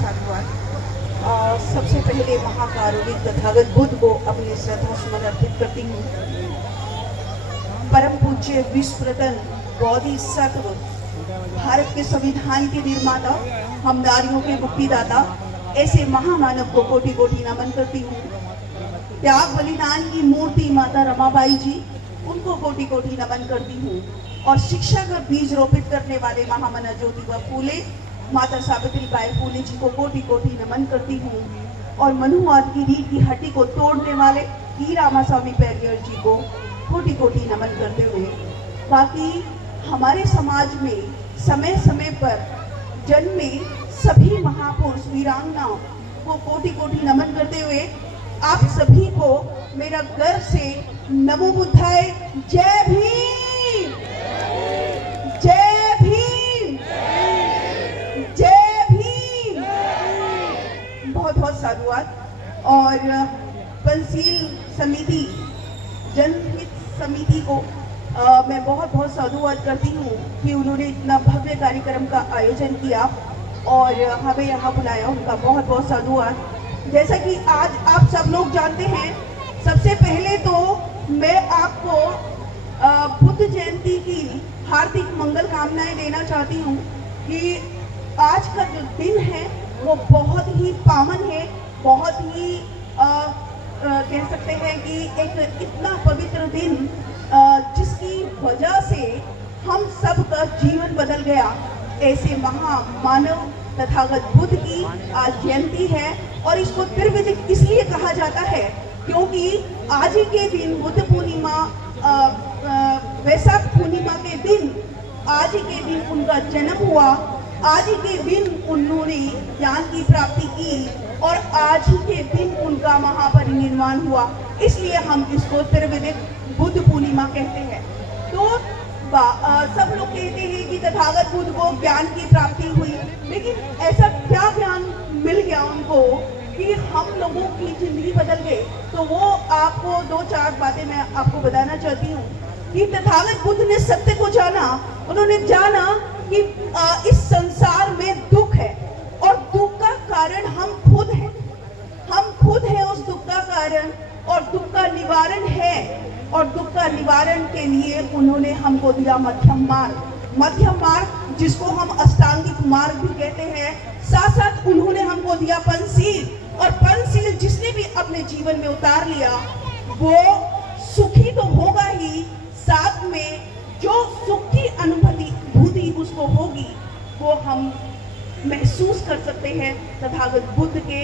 साधुवाद। सबसे पहले महाकारुणिक तथागत बुद्ध को अपनी श्रद्धा सुमन अर्पित करती हूँ। परम पूज्य विश्वरतन बोधिसत्व, भारत के संविधान के निर्माता, हम नारियों के मुक्तिदाता, ऐसे महामानव को कोटि कोटि नमन करती हूँ। त्याग बलिदान की मूर्ति माता रमाबाई जी, उनको कोटि कोटि नमन करती हूँ। और शिक्षा का बीज रोपित करने वाले महामना ज्योतिबा फूले, माता सावित्री बाई फूले जी को कोटि कोटि नमन करती हूँ। और मनुवाद की रीढ़ की हड्डी को तोड़ने वाले ई रामास्वामी पेरियर जी को कोटि कोटि नमन करते हुए, बाकी हमारे समाज में समय समय पर जन्मे सभी महापुरुष वीरांगनाओं को कोटि कोटि नमन करते हुए आप सभी को मेरा गर्व से नमो बुद्धाय, जय भीम, जय भीम, जय भीम। बहुत बहुत साधुवाद। और पंचशील समिति, जनहित समिति को मैं बहुत बहुत साधुवाद करती हूँ कि उन्होंने इतना भव्य कार्यक्रम का आयोजन किया और हमें यहाँ बुलाया, उनका बहुत बहुत साधुवाद। जैसा कि आज आप सब लोग जानते हैं, सबसे पहले तो मैं आपको बुद्ध जयंती की हार्दिक मंगल कामनाएं देना चाहती हूँ कि आज का जो दिन है वो बहुत ही पावन है, बहुत ही कह सकते हैं कि एक इतना पवित्र दिन जिसकी वजह से हम सब का जीवन बदल गया। ऐसे महामानव तथागत बुद्ध की आज जयंती है और इसको त्रिविधिक इसलिए कहा जाता है क्योंकि आज ही के दिन बुद्ध पूर्णिमा, वैशाख पूर्णिमा के दिन, आज ही के दिन उनका जन्म हुआ, आज ही के दिन उन्होंने ज्ञान की प्राप्ति की और आज ही के दिन उनका महापरिनिर्वाण हुआ। इसलिए हम इसको त्रिविधिक बुद्ध पूर्णिमा कहते हैं। तो सब लोग कहते हैं कि तथागत बुद्ध को ज्ञान की प्राप्ति हुई, लेकिन ऐसा क्या ज्ञान मिल गया उनको कि हम लोगों की जिंदगी बदल गई? तो वो आपको दो चार बातें मैं आपको बताना चाहती हूँ कि तथागत बुद्ध ने सत्य को जाना। उन्होंने जाना कि इस संसार में दुख है और दुख का कारण हम खुद हैं। हम खुद हैं उस दुख का कारण और दुख का निवारण है। और दुख का निवारण के लिए उन्होंने हमको दिया मध्यम मार्ग। मध्यम मार्ग जिसको हम अष्टांगिक मार्ग भी कहते हैं। साथ साथ उन्होंने हमको दिया पंचशील, और पंचशील जिसने भी अपने जीवन में उतार लिया वो सुखी तो होगा ही, साथ में जो सुख की अनुभूति उसको होगी वो हम महसूस कर सकते हैं तथागत बुद्ध के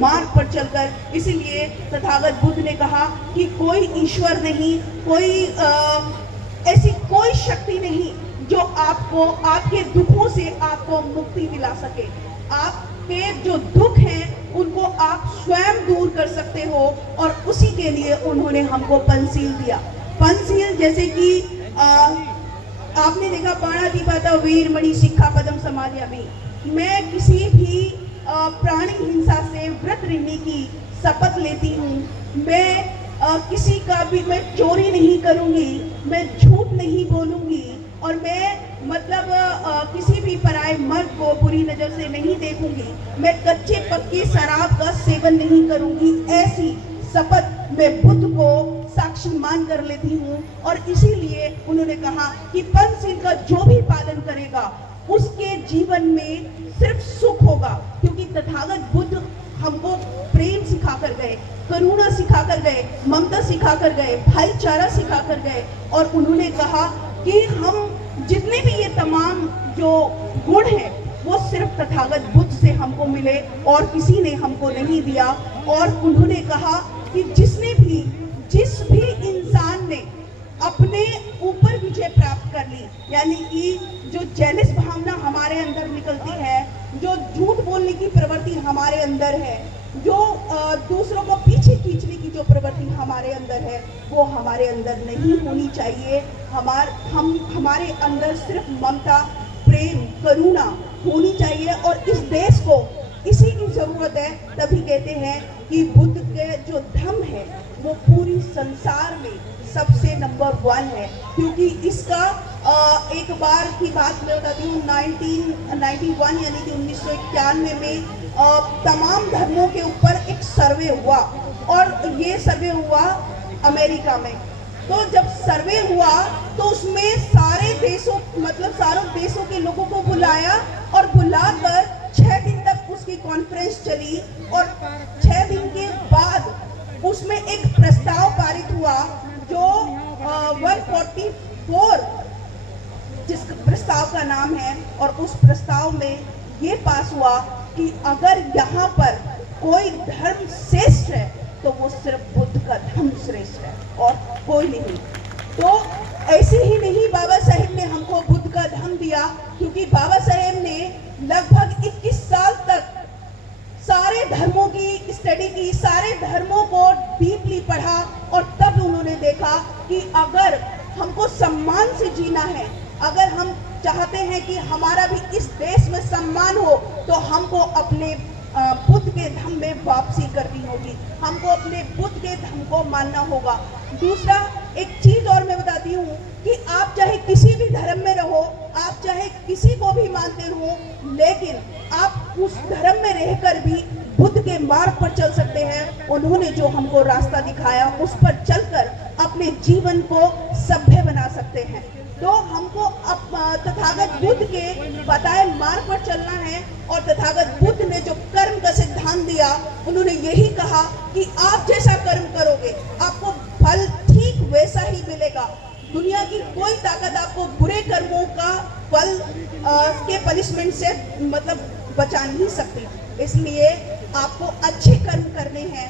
मार्ग पर चलकर। इसीलिए तथागत बुद्ध ने कहा कि कोई ईश्वर नहीं, कोई ऐसी कोई शक्ति नहीं जो आपको आपके दुखों से आपको मुक्ति दिला सके। आपके जो दुख हैं उनको आप स्वयं दूर कर सकते हो और उसी के लिए उन्होंने हमको पंचशील दिया। पंचशील जैसे कि आपने देखा, पाणातिपाता वीरमणि सिक्खापदम समादयामि। मैं किसी भी प्राणी हिंसा से व्रत रहने की शपथ लेती हूँ। मैं किसी का भी, मैं चोरी नहीं करूँगी, मैं झूठ नहीं बोलूँगी और मैं किसी भी पराये मर्द को बुरी नज़र से नहीं देखूंगी। मैं कच्चे पक्के शराब का सेवन नहीं करूँगी। ऐसी शपथ मैं बुद्ध को साक्षी मान कर लेती हूँ। और इसीलिए उन्होंने कहा कि पंचशील का जो भी पालन करेगा उसके जीवन में सिर्फ सुख होगा, क्योंकि तथागत बुद्ध हमको प्रेम सिखा कर गए, करुणा सिखा कर गए, ममता सिखा कर गए, भाईचारा सिखा कर गए। और उन्होंने कहा कि हम जितने भी ये तमाम जो गुण हैं वो सिर्फ तथागत बुद्ध से हमको मिले और किसी ने हमको नहीं दिया। और उन्होंने कहा कि जिस भी इंसान ने अपने ऊपर विजय प्राप्त कर ली, यानी कि जो जेलस भावना हमारे अंदर निकलती है, जो झूठ बोलने की प्रवृत्ति हमारे अंदर है, जो दूसरों को पीछे खींचने की जो प्रवृत्ति हमारे अंदर है, वो हमारे अंदर नहीं होनी चाहिए। हमारे अंदर सिर्फ ममता, प्रेम, करुणा होनी चाहिए। और इस देश को इसी की जरूरत है। तभी कहते हैं कि बुद्ध के जो धम्म है वो पूरी संसार में सबसे नंबर 1 है, क्योंकि इसका एक बार की बात मैं बताती हूँ, 1991 यानी कि 1991 में तमाम धर्मों के ऊपर एक सर्वे हुआ, और ये सर्वे हुआ अमेरिका में। तो जब सर्वे हुआ तो उसमें सारे देशों, मतलब सारों देशों के लोगों को बुलाया, और बुलाकर 6 दिन तक उसकी कॉन्फ्रेंस चली, और 6 दिन के बाद उसमें एक प्रस्ताव पारित हुआ जो 144 जिस प्रस्ताव का नाम है, और उस प्रस्ताव में ये पास हुआ कि अगर यहाँ पर कोई धर्म श्रेष्ठ है तो वो सिर्फ बुद्ध का धर्म श्रेष्ठ है और कोई नहीं। तो ऐसे ही नहीं बाबा साहेब ने हमको बुद्ध का धर्म दिया, क्योंकि बाबा साहेब ने लगभग 21 साल तक सारे धर्मों की स्टडी की, सारे धर्मों को डीपली पढ़ा, और तब उन्होंने देखा कि अगर हमको सम्मान से जीना है, अगर हम चाहते हैं कि हमारा भी इस देश में सम्मान हो, तो हमको अपने बुद्ध के धर्म में वापसी करनी होगी, हमको अपने बुद्ध के धर्म को मानना होगा। दूसरा एक चीज और मैं बताती हूँ कि आप चाहे किसी भी धर्म में रहो, आप चाहे किसी को भी मानते हो, लेकिन आप उस धर्म में रहकर भी बुद्ध के मार्ग पर चल सकते हैं। उन्होंने जो हमको रास्ता दिखाया उस पर चलकर अपने जीवन को सभ्य बना सकते हैं। तो हमको तथागत बुद्ध के बताए मार्ग पर चलना है, और तथागत बुद्ध ने जो कर्म का सिद्धांत दिया, उन्होंने यही कहा कि आप जैसा कर्म करोगे आपको फल ठीक वैसा ही मिलेगा। दुनिया की कोई ताकत आपको बुरे कर्मों का फल के पनिशमेंट से मतलब बचा नहीं सकती। इसलिए आपको अच्छे कर्म करने हैं।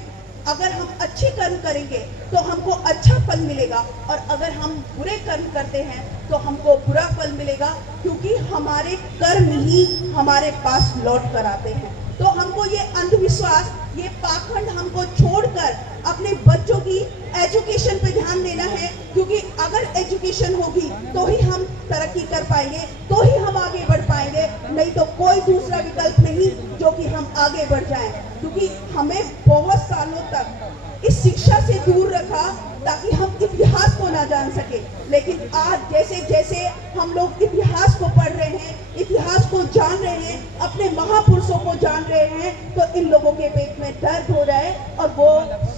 अगर हम अच्छे कर्म करेंगे तो हमको अच्छा फल मिलेगा, और अगर हम बुरे कर्म करते हैं तो हमको बुरा फल मिलेगा, क्योंकि हमारे कर्म ही हमारे पास लौट कर आते हैं। तो हमको ये अंधविश्वास, ये पाखंड हमको छोड़कर अपने बच्चों की एजुकेशन पे ध्यान देना है, क्योंकि अगर एजुकेशन होगी तो ही हम तरक्की कर पाएंगे, तो ही हम आगे बढ़ पाएंगे, नहीं तो कोई दूसरा विकल्प नहीं जो कि हम आगे बढ़ जाएं। क्योंकि हमें बहुत सालों तक इस शिक्षा से दूर रखा ताकि हम इतिहास को ना जान सके, लेकिन आज जैसे जैसे हम लोग इतिहास को पढ़ रहे हैं, इतिहास को जान रहे हैं, अपने महापुरुषों को जान रहे हैं, तो इन लोगों के पेट में दर्द हो रहा है और वो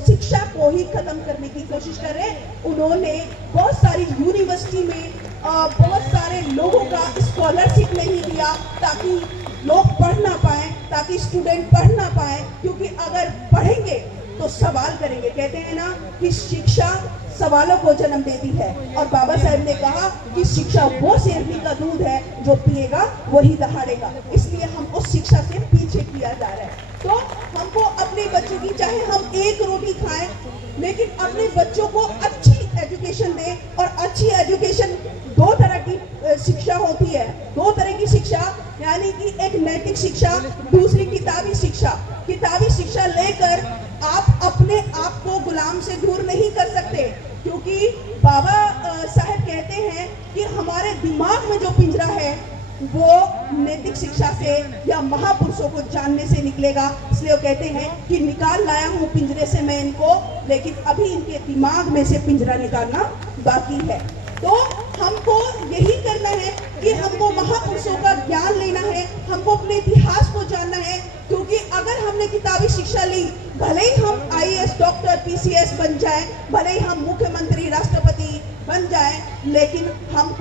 शिक्षा को ही खत्म करने की कोशिश कर रहे हैं। उन्होंने बहुत सारी यूनिवर्सिटी में बहुत सारे लोगों का स्कॉलरशिप नहीं दिया ताकि लोग पढ़ ना पाए, ताकि स्टूडेंट पढ़ ना पाए, क्योंकि अगर पढ़ेंगे तो सवाल करेंगे। कहते हैं ना कि शिक्षा सवालों को जन्म देती है, और बाबा साहेब ने कहा कि शिक्षा वो शेरनी का दूध है जो पिएगा वही दहाड़ेगा। इसलिए हमको शिक्षा से पीछे किया जा रहा है। तो हमको अपने बच्चों की, चाहे हम एक रोटी खाएं, लेकिन अपने बच्चों को अच्छी एजुकेशन दें। और अच्छी एजुकेशन दो तरह की शिक्षा होती है, दो तरह की शिक्षा, यानी कि एक नैतिक शिक्षा, दूसरी किताबी शिक्षा। किताबी शिक्षा लेकर आप अपने आप को गुलाम से दूर नहीं कर सकते, क्योंकि बाबा साहब कहते हैं कि हमारे दिमाग में जो पिंजरा है वो नैतिक शिक्षा से या महापुरुषों को जानने से निकलेगा। इसलिए वो कहते हैं कि निकाल लाया हूँ पिंजरे से मैं इनको, लेकिन अभी इनके दिमाग में से पिंजरा निकालना बाकी है। तो हमको यही करना है कि हमको महापुरुषों का ज्ञान लेना है, हमको अपने इतिहास को जानना है, क्योंकि अगर हमने किताबी शिक्षा ली, भले ही हम IAS, डॉक्टर, PCS बन जाएं, भले ही हम मुख्यमंत्री, राष्ट्रपति बन जाएं, लेकिन हम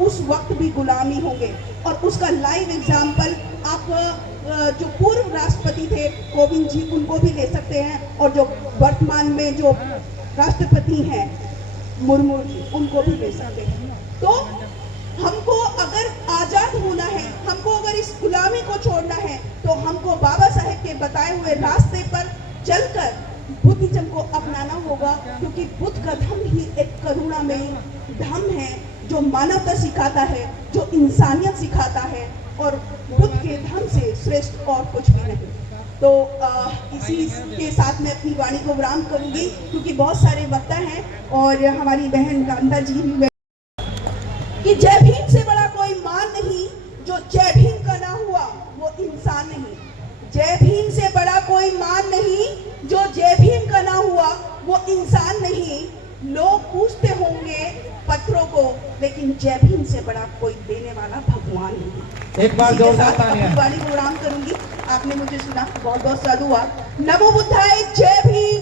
उस वक्त भी गुलामी होंगे। और उसका लाइव एग्जाम्पल आप जो पूर्व राष्ट्रपति थे कोविंद जी, उनको भी ले सकते हैं, और जो वर्तमान में जो राष्ट्रपति हैं मुर्मू जी, उनको भी ले सकते हैं। तो हमको अगर आजाद होना है, हमको अगर इस गुलामी को छोड़ना है, तो हमको बाबा साहेब के बताए हुए रास्ते पर चलकर बुद्धिज्म को अपनाना होगा, क्योंकि बुद्ध का धर्म ही एक करुणामयी धर्म है जो मानवता सिखाता है, जो इंसानियत सिखाता है, और बुद्ध के धर्म से श्रेष्ठ और कुछ भी नहीं। तो इसी के साथ मैं अपनी वाणी को विराम करूंगी, क्योंकि बहुत सारे वक्ता हैं, और हमारी बहन कांता जी भी कि जय भीम से बड़ा कोई मान नहीं, जो जय भीम का ना हुआ वो इंसान नहीं। जय भीम से बड़ा कोई मान नहीं, जो जय भीम का ना हुआ वो इंसान नहीं। लोग पूछते होंगे पत्थरों को, लेकिन जय भीम से बड़ा कोई देने वाला भगवान नहीं। एक बार इसी के जोरदार साथ तालियां। अपनी वाणी को विराम करूंगी। आपने मुझे सुना, बहुत बहुत साधुवाद। नमो बुद्धाय, जय भीम।